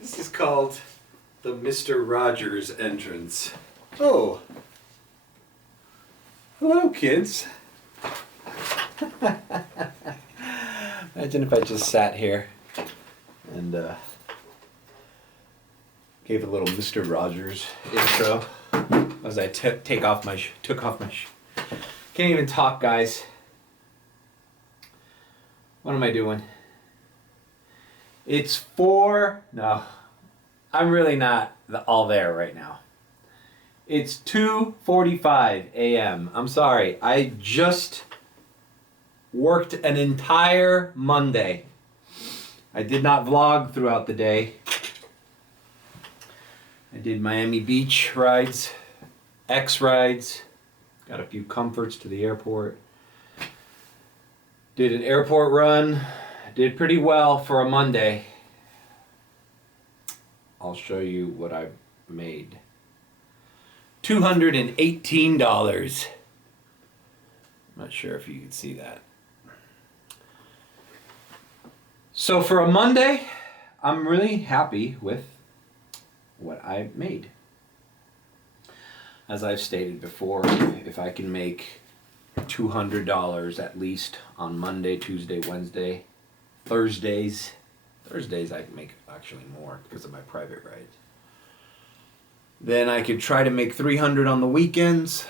This is called the Mr. Rogers entrance. Oh. Hello, kids. Imagine if I just sat here and gave a little Mr. Rogers intro as I took off my Can't even talk, guys. What am I doing? It's no, I'm really not all there right now. It's 2:45 a.m. I'm sorry, I just worked an entire Monday. I did not vlog throughout the day. I did Miami Beach rides, X rides, got a few comforts to the airport. Did an airport run, did pretty well for a Monday. I'll show you what I made. $218. I'm not sure if you can see that. So for a Monday, I'm really happy with what I made. As I've stated before, if I can make $200 at least on Monday, Tuesday, Wednesday, Thursdays I can make actually more because of my private rides. Then I could try to make $300 on the weekends.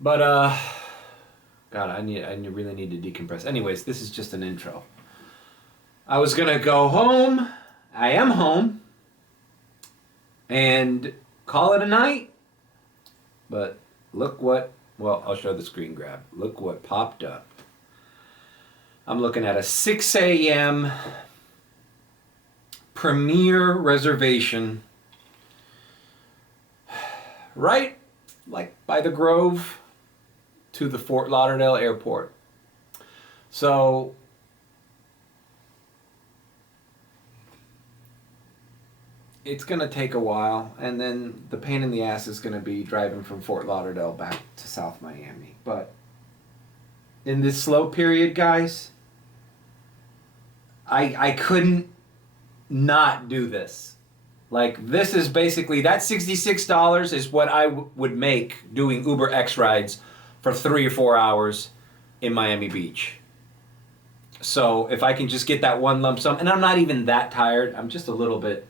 But God, I really need to decompress. Anyways, this is just an intro. I was gonna go home. I am home. And call it a night. But look what, well, I'll show the screen grab. Look what popped up. I'm looking at a 6 a.m. Premier reservation. Right, like by the Grove to the Fort Lauderdale Airport. So it's gonna take a while, and then the pain in the ass is gonna be driving from Fort Lauderdale back to South Miami. But in this slow period, guys, I couldn't not do this. Like, this is basically, that $66 is what I would make doing Uber X rides for 3 or 4 hours in Miami Beach. So if I can just get that one lump sum, and I'm not even that tired, I'm just a little bit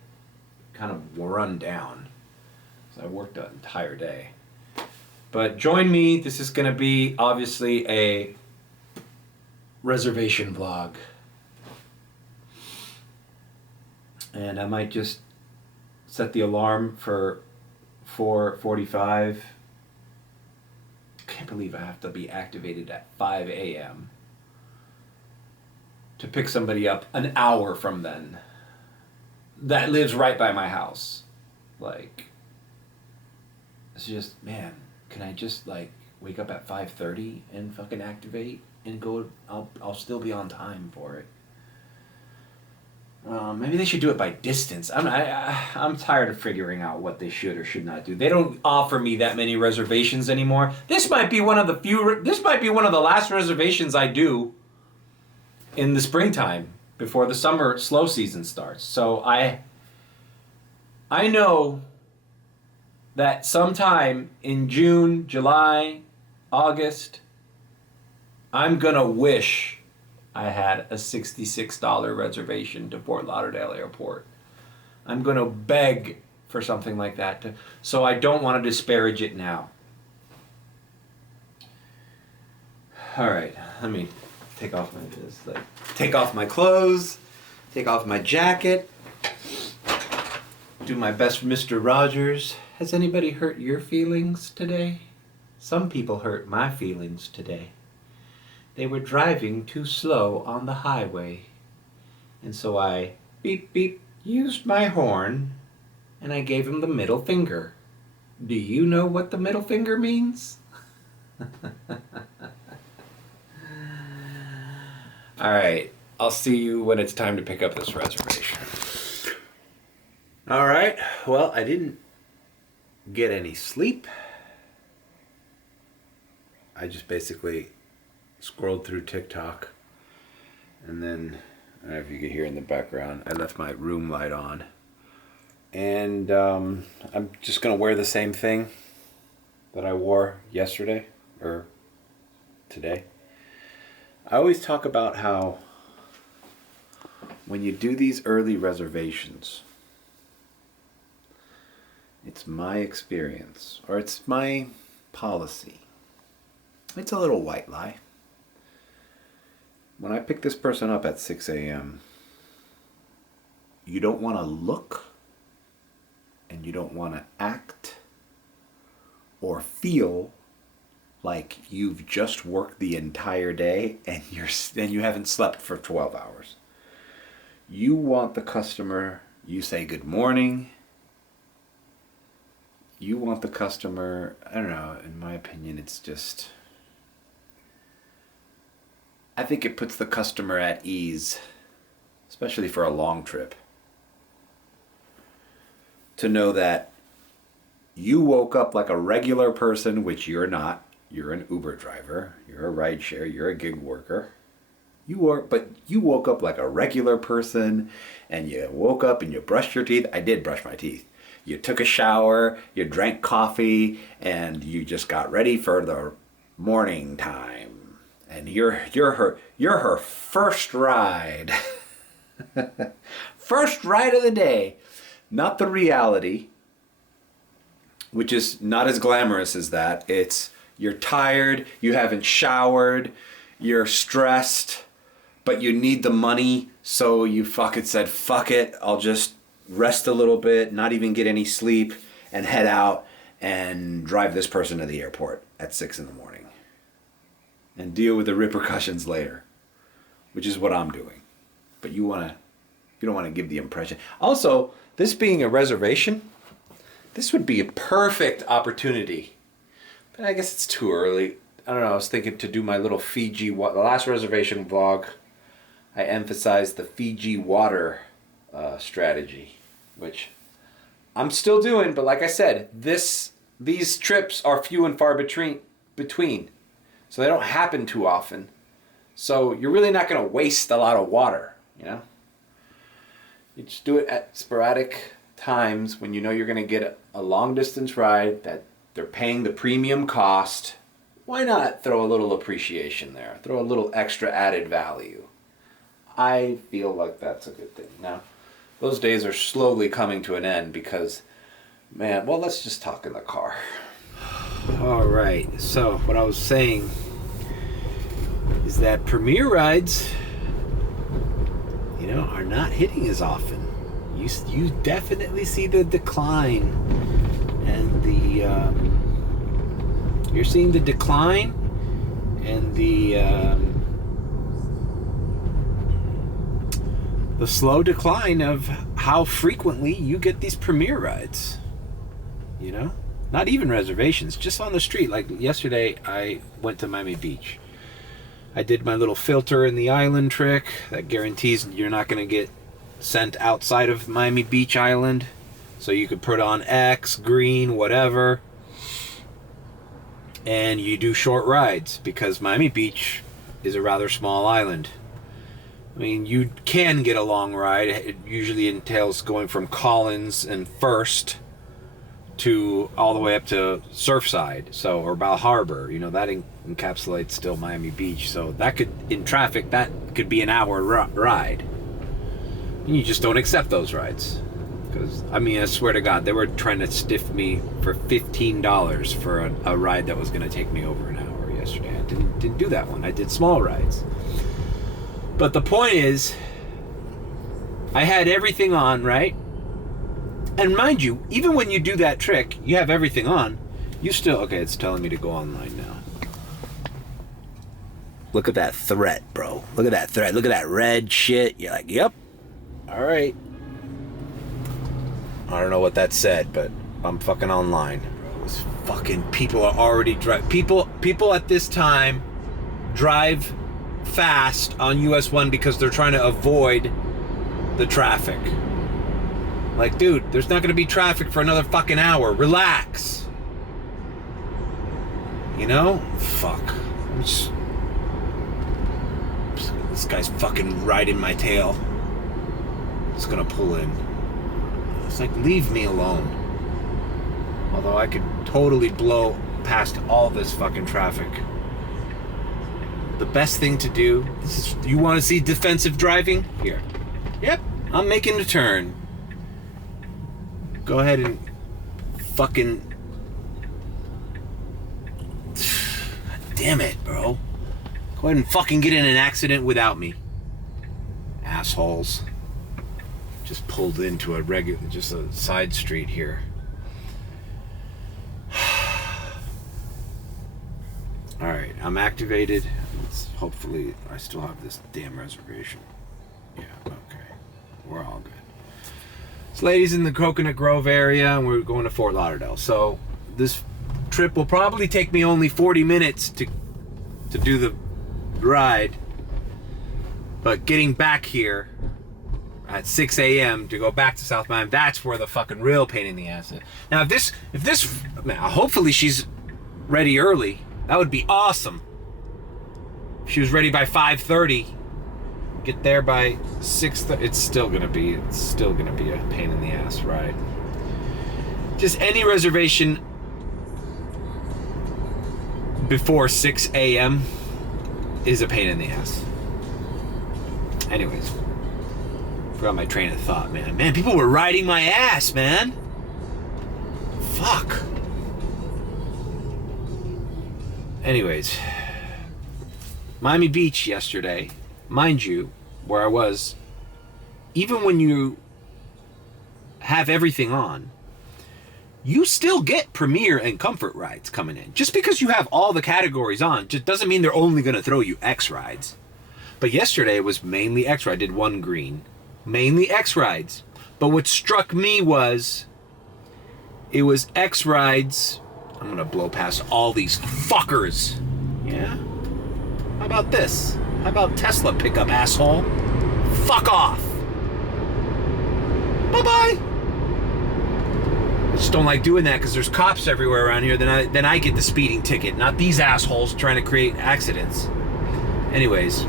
kind of run down. So I worked an entire day. But join me, this is gonna be obviously a reservation vlog. And I might just set the alarm for 4:45. Can't believe I have to be activated at 5 a.m. to pick somebody up an hour from then that lives right by my house. Like, it's just, man, can I just like wake up at 5:30 and fucking activate and go? I'll still be on time for it. Maybe they should do it by distance. I'm tired of figuring out what they should or should not do. They don't offer me that many reservations anymore. This might be one of the last reservations I do in the springtime before the summer slow season starts. So I know that sometime in June, July, August, I'm gonna wish I had a $66 reservation to Fort Lauderdale Airport. I'm going to beg for something like that, so I don't want to disparage it now. All right, let me take off my clothes, take off my jacket, do my best Mr. Rogers. Has anybody hurt your feelings today? Some people hurt my feelings today. They were driving too slow on the highway. And so I beep beep used my horn and I gave him the middle finger. Do you know what the middle finger means? All right, I'll see you when it's time to pick up this reservation. All right, well, I didn't get any sleep. I just basically scrolled through TikTok, and then, I don't know if you can hear in the background, I left my room light on. And I'm just going to wear the same thing that I wore yesterday, or today. I always talk about how when you do these early reservations, it's my experience, or it's my policy. It's a little white lie. When I pick this person up at 6 a.m., you don't want to look, and you don't want to act or feel like you've just worked the entire day and you haven't slept for 12 hours. You want the customer, you say good morning. You want the customer, I don't know, in my opinion, it's just, I think it puts the customer at ease, especially for a long trip, to know that you woke up like a regular person, which you're not. You're an Uber driver, you're a rideshare, you're a gig worker. But you woke up like a regular person, and you woke up and you brushed your teeth. I did brush my teeth. You took a shower, you drank coffee, and you just got ready for the morning time. And you're her first ride. First ride of the day. Not the reality, which is not as glamorous as that. It's you're tired, you haven't showered, you're stressed, but you need the money, so you fucking said, fuck it, I'll just rest a little bit, not even get any sleep, and head out and drive this person to the airport at 6 in the morning. And deal with the repercussions later, which is what I'm doing. But you don't want to give the impression. Also, this being a reservation, this would be a perfect opportunity. But I guess it's too early. I don't know, I was thinking to do my little Fiji, the last reservation vlog, I emphasized the Fiji water strategy, which I'm still doing, but like I said, these trips are few and far between. So they don't happen too often. So you're really not going to waste a lot of water, you know? You just do it at sporadic times when you know you're going to get a long distance ride, that they're paying the premium cost. Why not throw a little appreciation there? Throw a little extra added value. I feel like that's a good thing. Now, those days are slowly coming to an end because, man, well, let's just talk in the car. All right, so what I was saying is that premier rides, are not hitting as often. You definitely see the decline, and you're seeing the decline and the slow decline of how frequently you get these premier rides. Not even reservations, just on the street. Like yesterday, I went to Miami Beach. I did my little filter in the island trick that guarantees you're not going to get sent outside of Miami Beach Island. So you could put on X, green, whatever. And you do short rides because Miami Beach is a rather small island. I mean, you can get a long ride. It usually entails going from Collins and First to all the way up to Surfside, or Bal Harbor. That encapsulates still Miami Beach. So that could, in traffic, that could be an hour ride. And you just don't accept those rides. Because, I swear to God, they were trying to stiff me for $15 for a ride that was going to take me over an hour yesterday. I didn't do that one. I did small rides. But the point is, I had everything on, right? And mind you, even when you do that trick, you have everything on, you still... Okay, it's telling me to go online now. Look at that threat, bro. Look at that threat. Look at that red shit. You're like, yep. All right. I don't know what that said, but I'm fucking online. Those fucking people are already driving. People at this time drive fast on US 1 because they're trying to avoid the traffic. Like, dude, there's not going to be traffic for another fucking hour. Relax. Fuck. This guy's fucking riding my tail. It's gonna pull in. It's like, leave me alone. Although I could totally blow past all this fucking traffic. The best thing to do, you want to see defensive driving? Here. Yep, I'm making a turn. Go ahead and fucking... Damn it, bro. Go ahead and fucking get in an accident without me. Assholes. Just pulled into just a side street here. Alright, I'm activated. Hopefully, I still have this damn reservation. Yeah, okay. We're all good. This lady's in the Coconut Grove area, and we're going to Fort Lauderdale. So, this trip will probably take me only 40 minutes to do the ride. But getting back here at 6 a.m. to go back to South Miami, that's where the fucking real pain in the ass is. Now, if this, hopefully she's ready early. That would be awesome. If she was ready by 5:30, get there by 6:30. It's still gonna be a pain in the ass ride. Just any reservation before 6 a.m. is a pain in the ass. Anyways, forgot my train of thought, man. Man, people were riding my ass, man. Fuck. Anyways, Miami Beach yesterday, mind you, where I was, even when you have everything on, you still get Premier and Comfort rides coming in. Just because you have all the categories on, just doesn't mean they're only going to throw you X rides. But yesterday it was mainly X ride. I did one green. Mainly X rides. But what struck me was, it was X rides. I'm gonna blow past all these fuckers. Yeah? How about this? How about Tesla pickup, asshole? Fuck off. Bye-bye. I just don't like doing that because there's cops everywhere around here. Then I get the speeding ticket, not these assholes trying to create accidents. Anyways.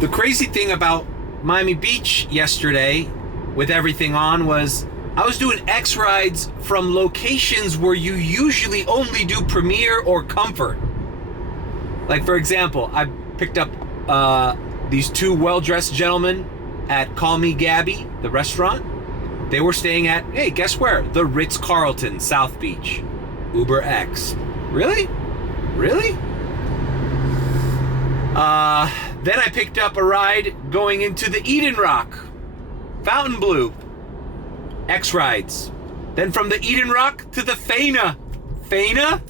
The crazy thing about Miami Beach yesterday with everything on was I was doing X rides from locations where you usually only do Premier or Comfort. Like, for example, I picked up these two well-dressed gentlemen at Call Me Gabby, the restaurant. They were staying at, hey, guess where? The Ritz-Carlton, South Beach. Uber X. Really? Really? Then I picked up a ride going into the Eden Rock. Fountain Blue. X rides. Then from the Eden Rock to the Faina. Faina?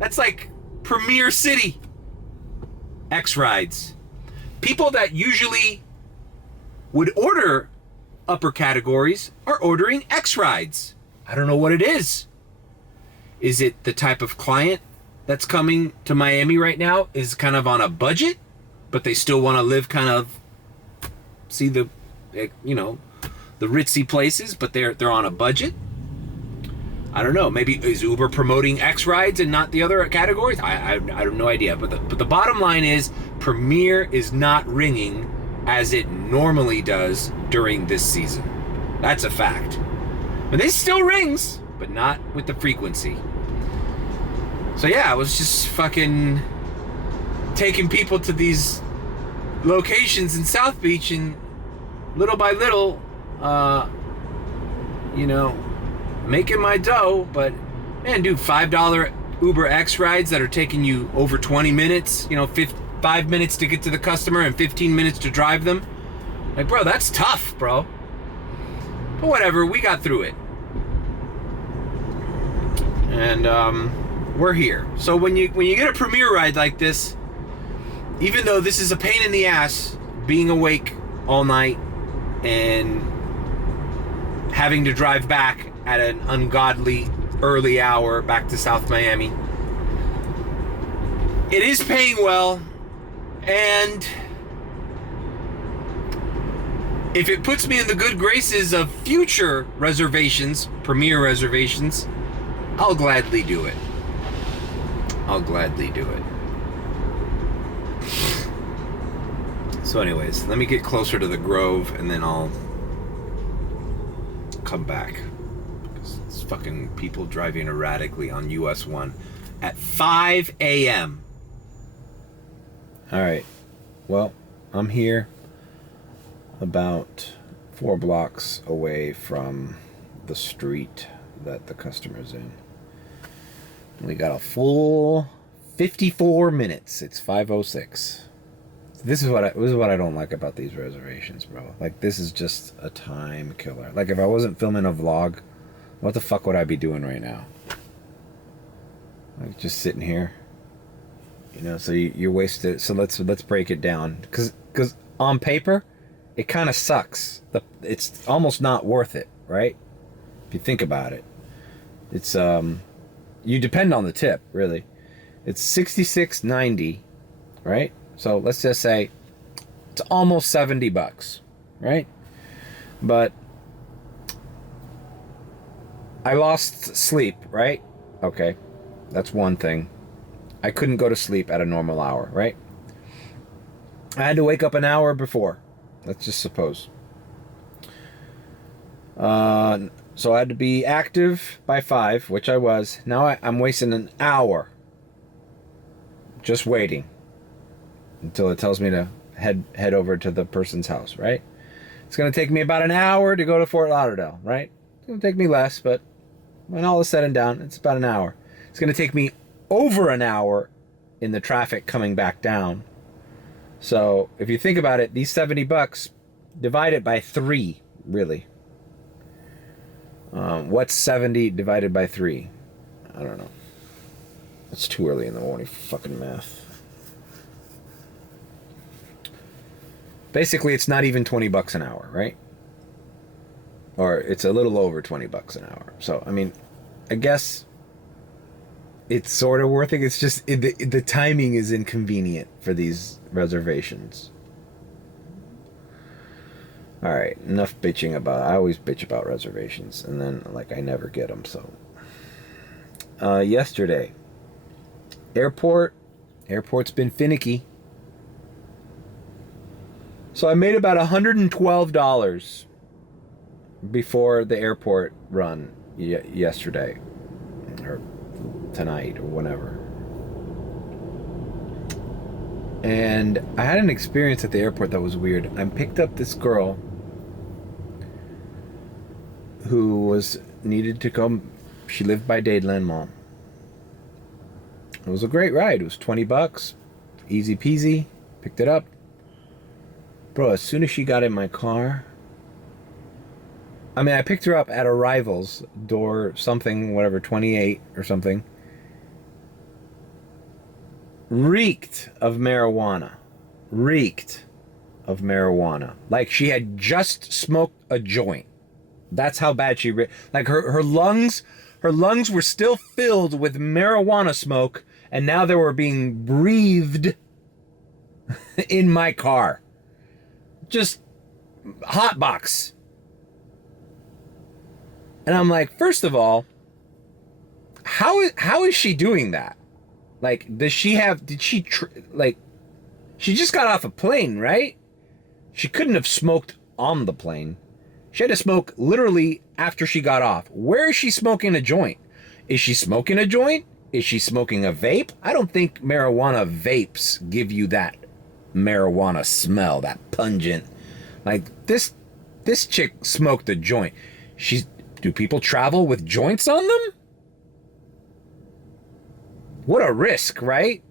That's like Premier City. X rides. People that usually would order upper categories are ordering X rides. I don't know what it is. Is it the type of client that's coming to Miami right now is kind of on a budget, but they still want to live kind of, see the, you know, the ritzy places, but they're on a budget? I don't know. Maybe is Uber promoting X rides and not the other categories? I have no idea. But the bottom line is, Premier is not ringing as it normally does during this season. That's a fact. But it still rings, but not with the frequency. So yeah, I was just fucking taking people to these locations in South Beach, and little by little, you know, making my dough. But man, dude, $5 Uber X rides that are taking you over 20 minutes, you know, 5 minutes to get to the customer and 15 minutes to drive them. Like, bro, that's tough, bro. But whatever, we got through it. And we're here. So when you get a Premier ride like this, even though this is a pain in the ass, being awake all night and having to drive back at an ungodly early hour back to South Miami, it is paying well. And if it puts me in the good graces of future reservations, Premier reservations, I'll gladly do it. I'll gladly do it. So anyways, let me get closer to the Grove and then I'll come back. Because it's fucking people driving erratically on US 1 at 5 a.m. Alright, well, I'm here about 4 blocks away from the street that the customer's in. We got a full 54 minutes. It's 5:06. This is what I don't like about these reservations, bro. Like, this is just a time killer. Like, if I wasn't filming a vlog, what the fuck would I be doing right now? Like, just sitting here. You know, so you're wasted. So let's break it down. Because on paper, it kind of sucks. It's almost not worth it, right? If you think about it. It's, you depend on the tip, really. It's $66.90, right? So let's just say it's almost $70, right? But I lost sleep, right? Okay, that's one thing. I couldn't go to sleep at a normal hour, right? I had to wake up an hour before. Let's just suppose. So I had to be active by 5, which I was. Now I'm wasting an hour just waiting until it tells me to head over to the person's house, right? It's going to take me about an hour to go to Fort Lauderdale, right? It's going to take me less, but when all is said and done, it's about an hour. It's going to take me over an hour in the traffic coming back down. So if you think about it, these $70 divided by 3, really. What's 70 divided by 3? I don't know. It's too early in the morning for fucking math. Basically, it's not even $20 an hour, right? Or it's a little over $20 an hour. So, I mean, I guess it's sort of worth it. It's just the timing is inconvenient for these reservations. All right, enough bitching about. I always bitch about reservations, and then like I never get them. So, yesterday, airport's been finicky. So I made about $112 before the airport run yesterday, or tonight, or whenever. And I had an experience at the airport that was weird. I picked up this girl who needed to come. She lived by Dadeland Mall. It was a great ride. It was $20, easy peasy. Picked it up. Bro, as soon as she got in my car, I mean, I picked her up at arrivals, door something, whatever, 28 or something. Reeked of marijuana. Like she had just smoked a joint. That's how bad she like her lungs were still filled with marijuana smoke, and now they were being breathed in my car. Just hot box. And I'm like, first of all, how is she doing that? Like, she just got off a plane, right? She couldn't have smoked on the plane. She had to smoke literally after she got off. Where is she smoking a joint? Is she smoking a joint? Is she smoking a vape? I don't think marijuana vapes give you that marijuana smell, that pungent. Like, this chick smoked a joint. Do people travel with joints on them? What a risk, right?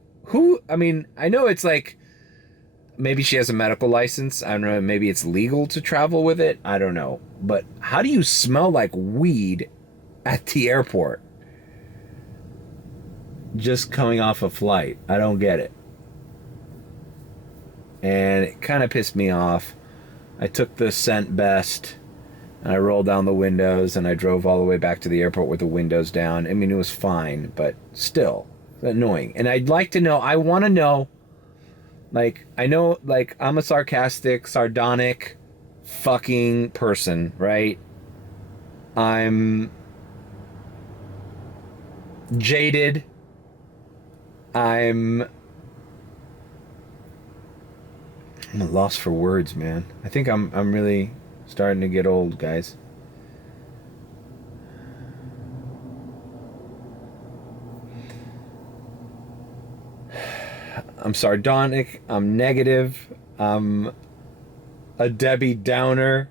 I mean, I know it's like, maybe she has a medical license. I don't know, maybe it's legal to travel with it. I don't know. But how do you smell like weed at the airport? Just coming off a flight. I don't get it. And it kind of pissed me off. I took the scent best, and I rolled down the windows, and I drove all the way back to the airport with the windows down. I mean, it was fine, but still annoying. And I'd like to know, I want to know, like, I know, like, I'm a sarcastic, sardonic fucking person, right? I'm jaded. I'm at a loss for words, man. I think I'm really starting to get old, guys. I'm sardonic. I'm negative. I'm a Debbie Downer.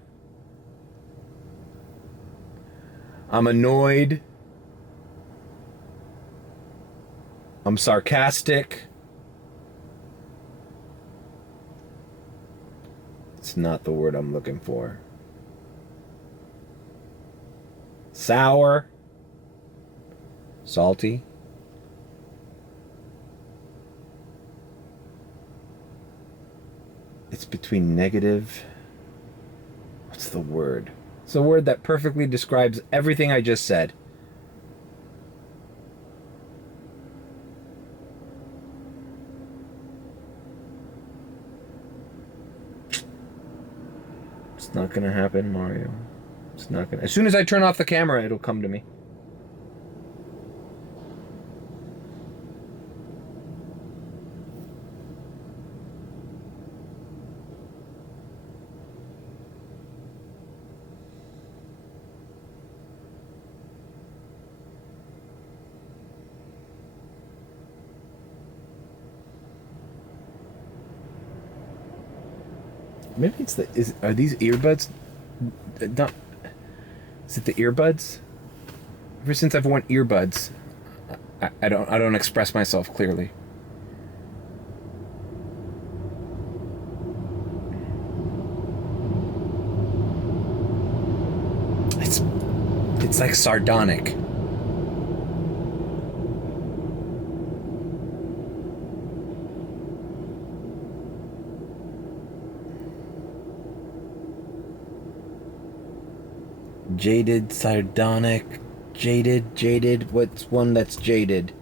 I'm annoyed. I'm sarcastic. It's not the word I'm looking for. Sour. Salty. It's between negative. What's the word? It's a word that perfectly describes everything I just said. It's not gonna happen, Mario. It's not gonna. As soon as I turn off the camera, it'll come to me. Maybe it's the. Are these earbuds? Not. Is it the earbuds? Ever since I've worn earbuds, I don't express myself clearly. It's like sardonic. Jaded, sardonic, jaded. What's one that's jaded?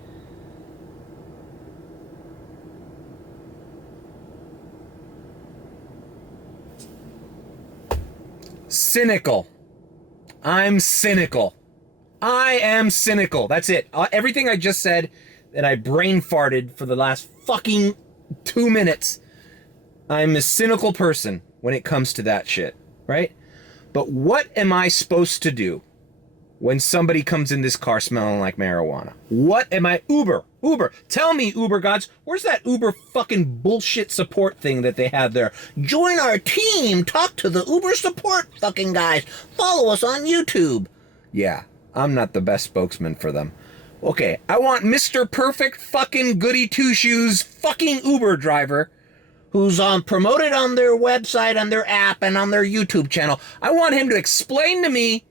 Cynical. I'm cynical. I am cynical. That's it. Everything I just said that I brain farted for the last fucking 2 minutes. I'm a cynical person when it comes to that shit, right? But what am I supposed to do when somebody comes in this car smelling like marijuana? What am I? Uber. Tell me, Uber gods, where's that Uber fucking bullshit support thing that they have there? Join our team. Talk to the Uber support fucking guys. Follow us on YouTube. Yeah, I'm not the best spokesman for them. Okay, I want Mr. Perfect fucking goody two-shoes fucking Uber driver who's promoted on their website, on their app, and on their YouTube channel. I want him to explain to me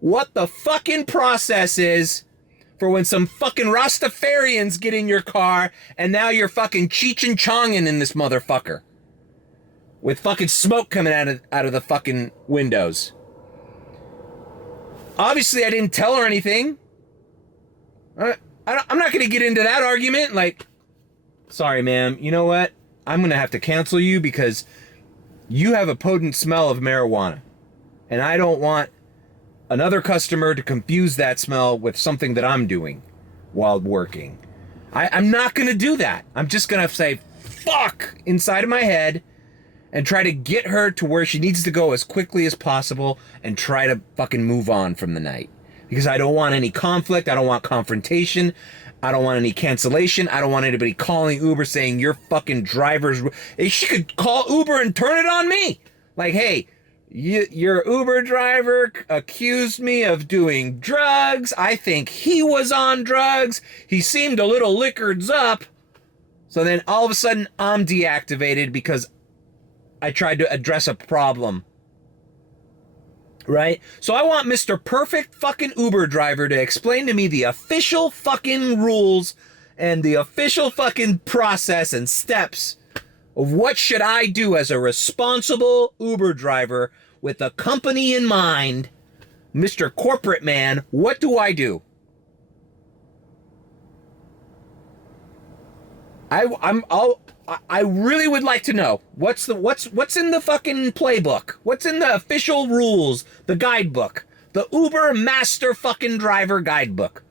what the fucking process is for when some fucking Rastafarians get in your car and now you're fucking Cheech and Chonging in this motherfucker with fucking smoke coming out of the fucking windows. Obviously, I didn't tell her anything. I'm not going to get into that argument. Like, sorry, ma'am. You know what? I'm going to have to cancel you because you have a potent smell of marijuana. And I don't want another customer to confuse that smell with something that I'm doing while working. I'm not going to do that. I'm just going to say, fuck, inside of my head and try to get her to where she needs to go as quickly as possible and try to fucking move on from the night. Because I don't want any conflict. I don't want confrontation. I don't want any cancellation. I don't want anybody calling Uber saying your fucking driver's... She could call Uber and turn it on me. Like, hey, your Uber driver accused me of doing drugs. I think he was on drugs. He seemed a little liquored up. So then all of a sudden I'm deactivated because I tried to address a problem. Right? So I want Mr. Perfect fucking Uber driver to explain to me the official fucking rules and the official fucking process and steps of what should I do as a responsible Uber driver with the company in mind. Mr. Corporate Man, what do I do? I really would like to know what's in the fucking playbook? What's in the official rules? The guidebook, the Uber Master fucking Driver guidebook.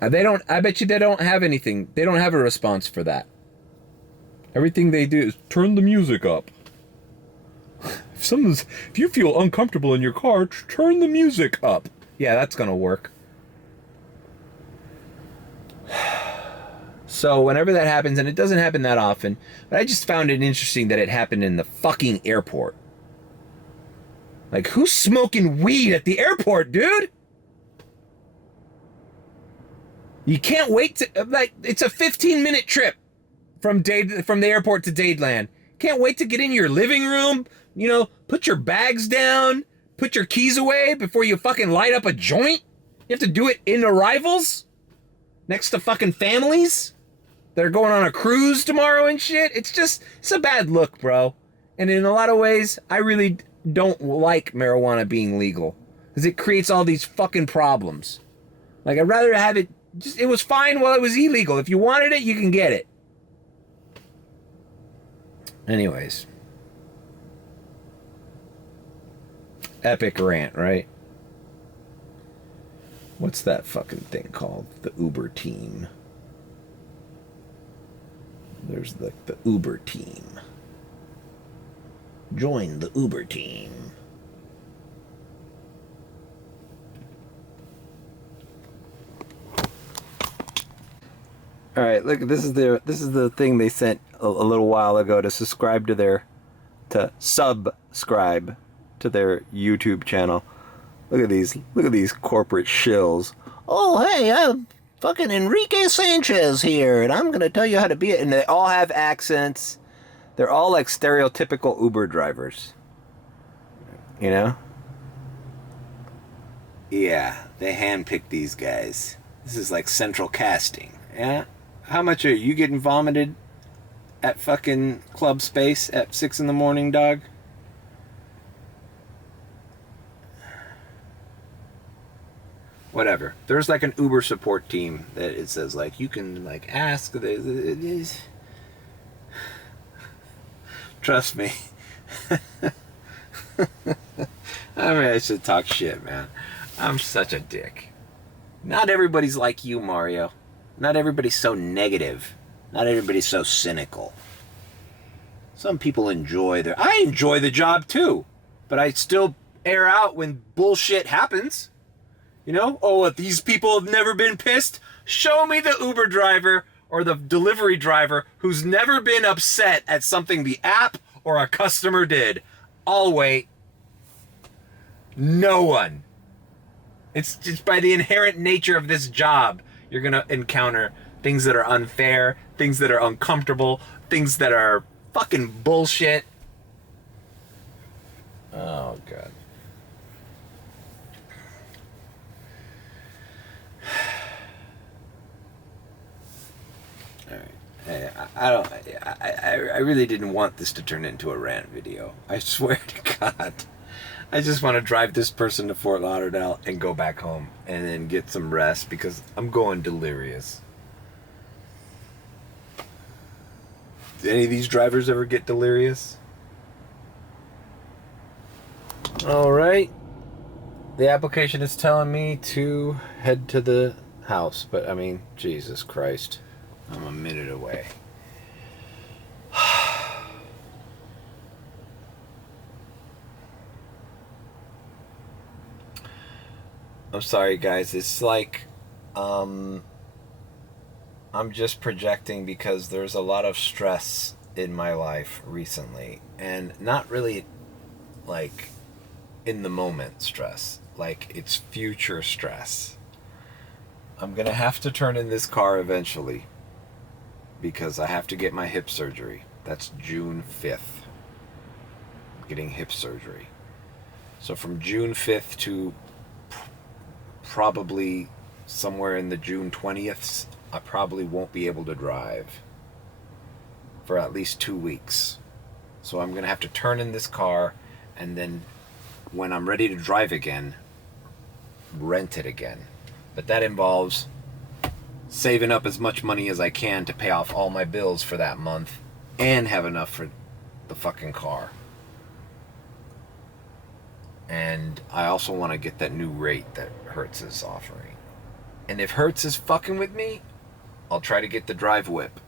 They don't. I bet you they don't have anything. They don't have a response for that. Everything they do is turn the music up. If you feel uncomfortable in your car, turn the music up. Yeah, that's gonna work. So whenever that happens, and it doesn't happen that often, but I just found it interesting that it happened in the fucking airport. Like, who's smoking weed at the airport, dude? You can't wait to, like, it's a 15-minute trip from the airport to Dadeland. Can't wait to get in your living room, you know, put your bags down, put your keys away before you fucking light up a joint. You have to do it in arrivals next to fucking families that are going on a cruise tomorrow and shit. It's a bad look, bro. And in a lot of ways, I really don't like marijuana being legal because it creates all these fucking problems. Like, I'd rather have it it was fine while it was illegal. If you wanted it, you can get it. Anyways. Epic rant, right? What's that fucking thing called? The Uber team. There's the Uber team. Join the Uber team. All right, look. This is the thing they sent a little while ago to subscribe to subscribe to their YouTube channel. Look at these corporate shills. Oh, hey, I'm fucking Enrique Sanchez here, and I'm gonna tell you how to be it. And they all have accents. They're all like stereotypical Uber drivers. You know? Yeah, they handpicked these guys. This is like central casting. Yeah? How much are you getting vomited at fucking club space at 6 a.m, dog? Whatever. There's like an Uber support team that it says like you can like ask. Trust me. I mean, I should talk shit, man. I'm such a dick. Not everybody's like you, Mario. Not everybody's so negative. Not everybody's so cynical. Some people enjoy I enjoy the job too, but I still air out when bullshit happens. You know? Oh, what, these people have never been pissed? Show me the Uber driver or the delivery driver who's never been upset at something the app or a customer did. I'll wait. No one. It's just by the inherent nature of this job, you're going to encounter things that are unfair, things that are uncomfortable, things that are fucking bullshit. Oh, God. All right. I really didn't want this to turn into a rant video. I swear to God. I just want to drive this person to Fort Lauderdale and go back home and then get some rest because I'm going delirious. Did any of these drivers ever get delirious? All right. The application is telling me to head to the house, but I mean, Jesus Christ. I'm a minute away. I'm sorry, guys. It's like, I'm just projecting because there's a lot of stress in my life recently. And not really, like, in the moment stress. Like, it's future stress. I'm going to have to turn in this car eventually. Because I have to get my hip surgery. That's June 5th. Getting hip surgery. So from June 5th to probably somewhere in the June 20th, I probably won't be able to drive for at least 2 weeks. So I'm going to have to turn in this car, and then when I'm ready to drive again, rent it again. But that involves saving up as much money as I can to pay off all my bills for that month and have enough for the fucking car. And I also want to get that new rate that Hertz is offering. And if Hertz is fucking with me, I'll try to get the drive whip.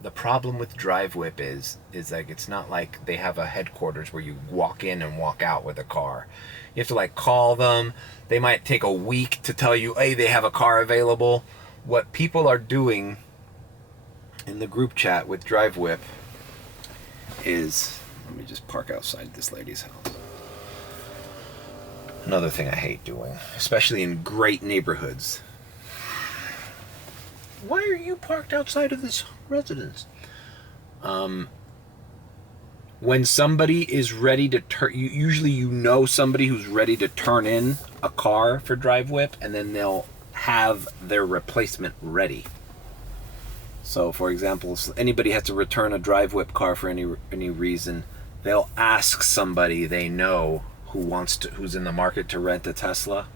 The problem with drive whip is like, it's not like they have a headquarters where you walk in and walk out with a car. You have to like call them. They might take a week to tell you, hey, they have a car available. What people are doing in the group chat with drive whip is, let me just park outside this lady's house. Another thing I hate doing, especially in great neighborhoods. Why are you parked outside of this residence? When somebody is ready to turn, usually you know somebody who's ready to turn in a car for drive whip, and then they'll have their replacement ready. So, for example, if anybody has to return a drive whip car for any reason, they'll ask somebody they know who's in the market to rent a Tesla,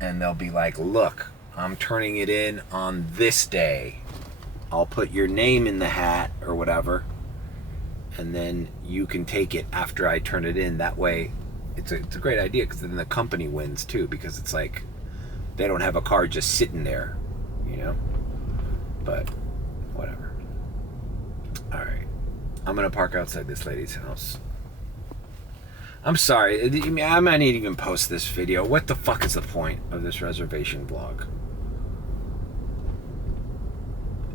and they'll be like, look, I'm turning it in on this day. I'll put your name in the hat or whatever, and then you can take it after I turn it in. That way, it's a great idea, because then the company wins too, because it's like they don't have a car just sitting there, you know? But whatever. All right, I'm gonna park outside this lady's house. I'm sorry, I might not even post this video. What the fuck is the point of this reservation vlog?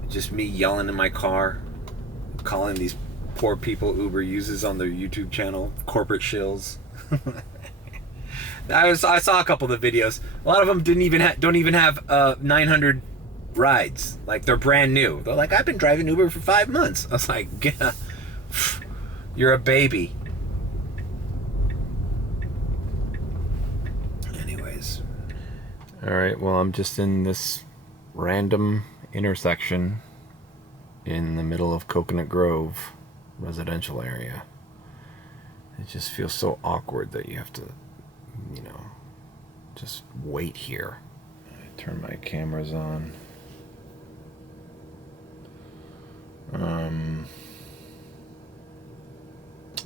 Just me yelling in my car, calling these poor people Uber uses on their YouTube channel corporate shills. I saw a couple of the videos. A lot of them don't even have 900 rides. Like, they're brand new. They're like, I've been driving Uber for 5 months. I was like, yeah, you're a baby. Anyways. All right, well, I'm just in this random intersection in the middle of Coconut Grove residential area. It just feels so awkward that you have to, you know, just wait here. I turn my cameras on.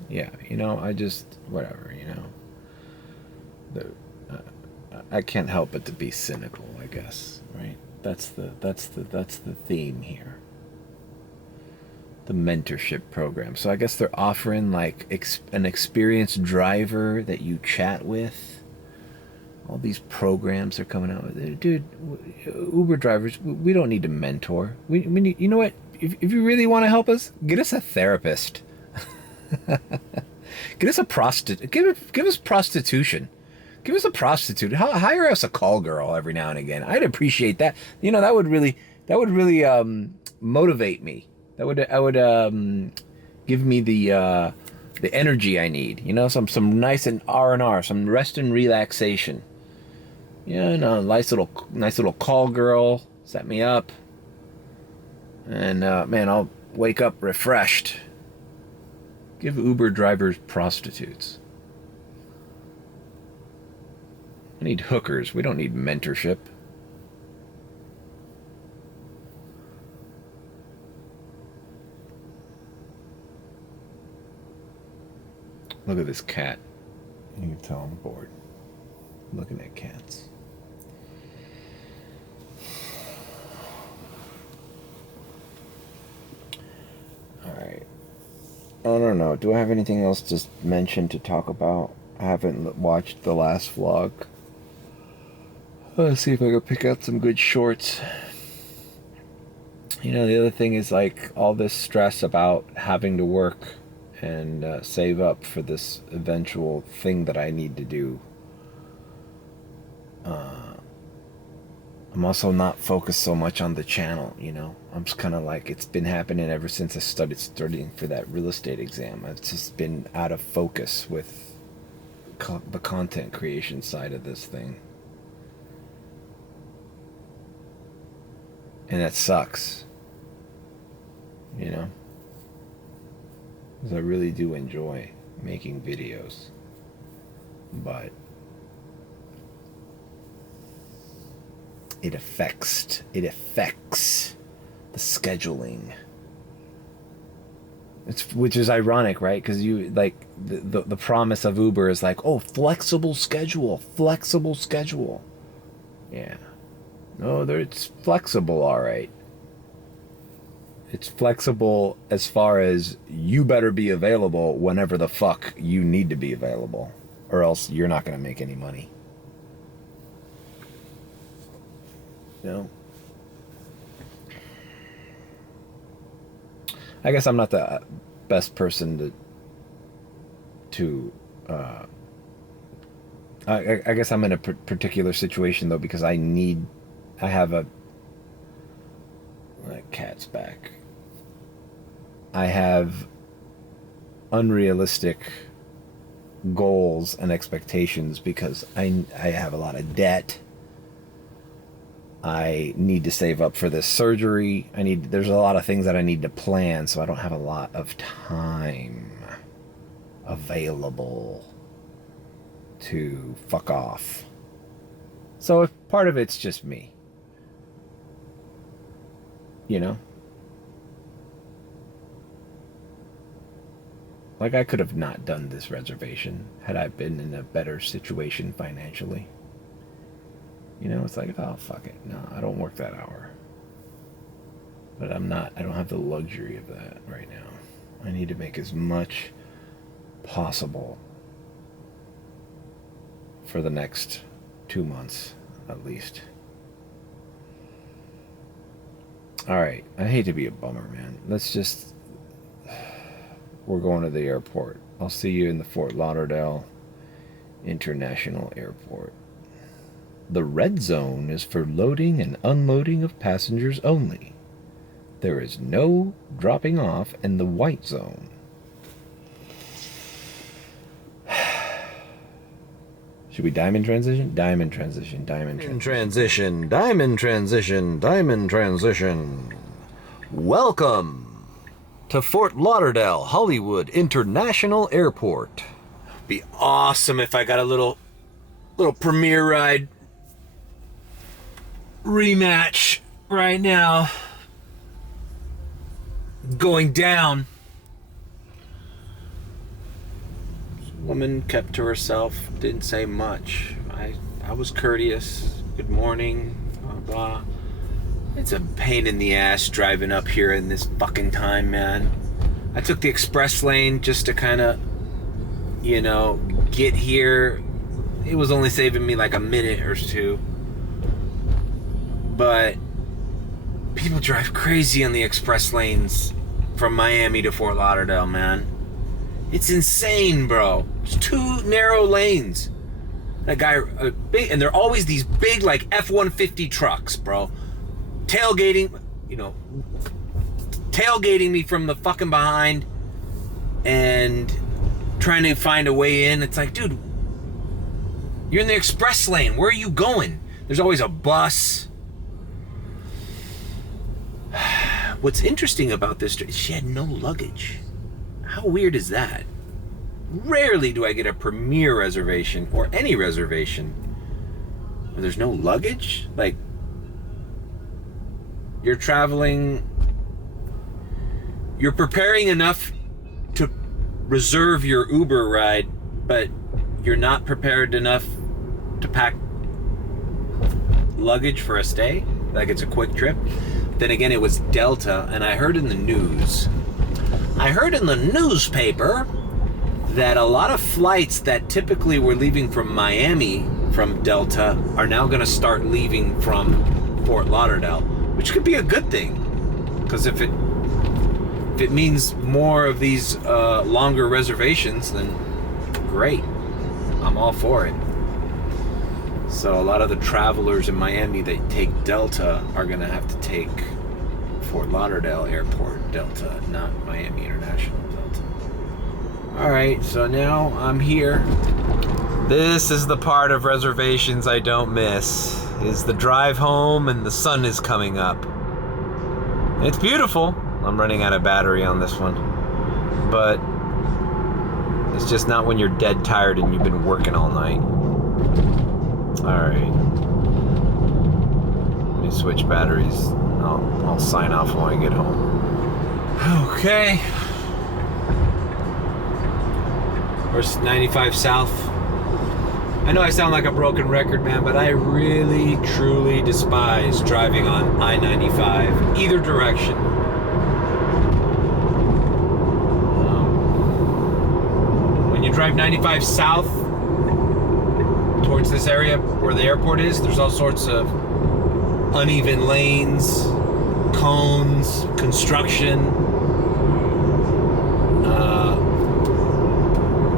Yeah, you know, I just, whatever, you know. I can't help but to be cynical, I guess, right? That's the theme here. The mentorship program. So I guess they're offering like an experienced driver that you chat with. All these programs are coming out with. Dude, Uber drivers, we don't need to mentor. We need, you know what? If you really want to help us, get us a therapist. Get us a prostitute. Give us prostitution. Give us a prostitute. Hire us a call girl every now and again. I'd appreciate that. You know, that would really motivate me. That would give me the energy I need. You know, some nice and R&R, some rest and relaxation. Yeah, no, nice little call girl. Set me up, and man, I'll wake up refreshed. Give Uber drivers prostitutes. We need hookers. We don't need mentorship. Look at this cat. You can tell I'm bored. Looking at cats. Alright. I don't know. Do I have anything else to mention, to talk about? I haven't watched the last vlog. Let's see if I can pick out some good shorts. You know, the other thing is like all this stress about having to work and save up for this eventual thing that I need to do. I'm also not focused so much on the channel, you know. I'm just kind of like, it's been happening ever since I started studying for that real estate exam. I've just been out of focus with the content creation side of this thing. And that sucks, you know, because I really do enjoy making videos, but it affects the scheduling. Which is ironic, right? Because you like the promise of Uber is like, oh, flexible schedule. Yeah. No, it's flexible, all right. It's flexible as far as you better be available whenever the fuck you need to be available, or else you're not going to make any money. You know? I guess I'm not the best person to I guess I'm in a particular situation though, because I have a cat's back. I have unrealistic goals and expectations because I have a lot of debt. I need to save up for this surgery. There's a lot of things that I need to plan, so I don't have a lot of time available to fuck off. So if part of it's just me, you know? Like, I could have not done this reservation had I been in a better situation financially. You know, it's like, oh, fuck it. No, I don't work that hour. But I don't have the luxury of that right now. I need to make as much possible for the next 2 months, at least. All right. I hate to be a bummer, man. We're going to the airport. I'll see you in the Fort Lauderdale International Airport. The red zone is for loading and unloading of passengers only. There is no dropping off in the white zone. Should we diamond transition? Diamond transition, diamond transition. Diamond transition, diamond transition. Welcome to Fort Lauderdale Hollywood International Airport. Be awesome if I got a little premiere ride rematch right now going down. Woman kept to herself, didn't say much. I was courteous. Good morning, blah blah. It's a pain in the ass driving up here in this fucking time, man. I took the express lane just to kind of, get here. It was only saving me like a minute or two. But people drive crazy on the express lanes from Miami to Fort Lauderdale, man. It's insane, bro. It's 2 narrow lanes. That guy, big, and they're always these big, like F-150 trucks, bro. Tailgating me from the fucking behind and trying to find a way in. It's like, dude, you're in the express lane. Where are you going? There's always a bus. What's interesting about this, she had no luggage. How weird is that? Rarely do I get a premier reservation or any reservation where there's no luggage. Like, you're traveling, you're preparing enough to reserve your Uber ride, but you're not prepared enough to pack luggage for a stay. Like, it's a quick trip. Then again, it was Delta, and I heard in the newspaper that a lot of flights that typically were leaving from Miami from Delta are now going to start leaving from Fort Lauderdale, which could be a good thing, because if it means more of these longer reservations, then great. I'm all for it. So a lot of the travelers in Miami that take Delta are going to have to take Fort Lauderdale Airport Delta, not Miami International Delta. All right, so now I'm here. This is the part of reservations I don't miss, is the drive home and the sun is coming up. It's beautiful. I'm running out of battery on this one, but it's just not when you're dead tired and you've been working all night. All right, let me switch batteries. I'll sign off when I get home. Okay. Where's 95 South? I know I sound like a broken record, man, but I really, truly despise driving on I-95, either direction. When you drive 95 south towards this area where the airport is, there's all sorts of uneven lanes, cones, construction,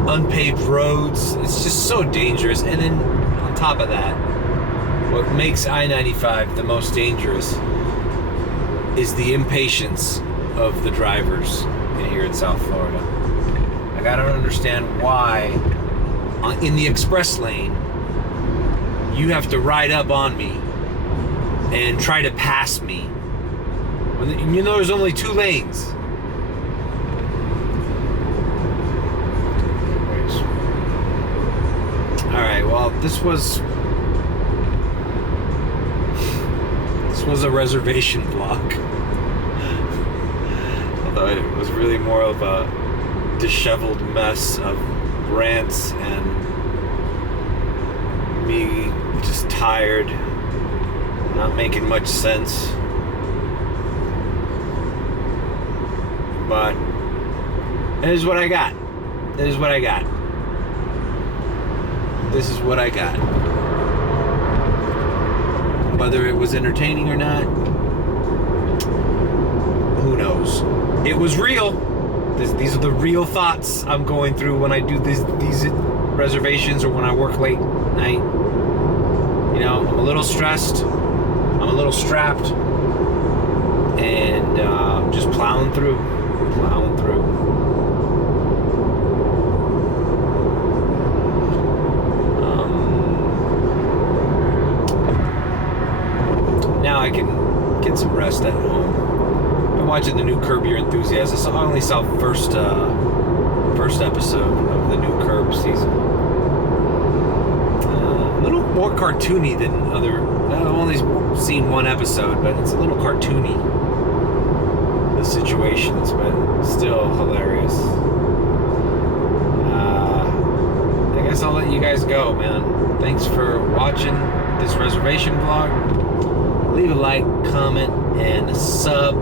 unpaved roads. It's just so dangerous. And then on top of that, what makes I-95 the most dangerous is the impatience of the drivers here in South Florida. I gotta understand why in the express lane you have to ride up on me and try to pass me when you know there's only 2 lanes. Alright, well, this was a reservation vlog. Although it was really more of a disheveled mess of rants and me just tired, not making much sense. But it is what I got. It is what I got. This is what I got. Whether it was entertaining or not, who knows? It was real. These are the real thoughts I'm going through when I do these reservations or when I work late night. You know, I'm a little stressed. I'm a little strapped. And just plowing through. Plowing through. Now I can get some rest at home. I'm watching the new Curb Your Enthusiasm. I only saw first episode of the new Curb season. A little more cartoony than other. I've only seen one episode, but it's a little cartoony. The situations, but still hilarious. I guess I'll let you guys go, man. Thanks for watching this reservation vlog. Leave a like, comment, and subscribe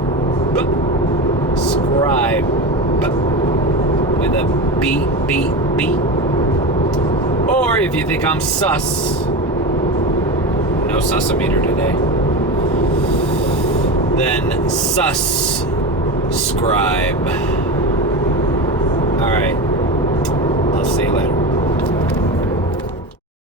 with a beep. Or if you think I'm sus, no susometer today, then subscribe.